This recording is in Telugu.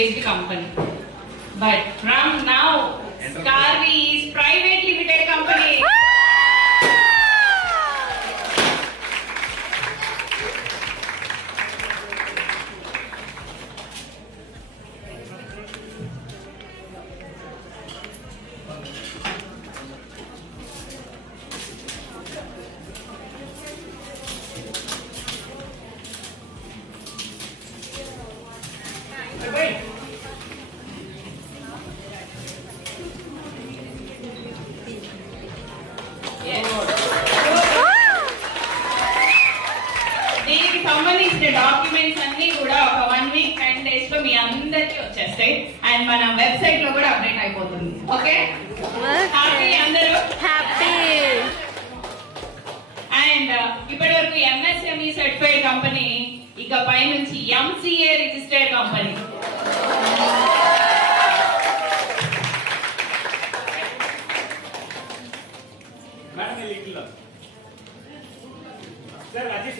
based company. But from now, Scarvi is private limited company. దీనికి సంబంధించిన డాక్యుమెంట్స్ అన్ని కూడా ఒక 1 వీక్ 10 days లో మీ అందరికీ వచ్చేస్తాయి అండ్ మన వెబ్సైట్ లో కూడా అప్డేట్ అయిపోతుంది. ఓకే, హ్యాపీ అందరూ? హ్యాపీ. అండ్ ఇప్పటి వరకు ఎంఎస్ఎంఈ సర్టిఫైడ్ కంపెనీ ఇక పై నుంచి MCA registered company. Sir, Rajesh,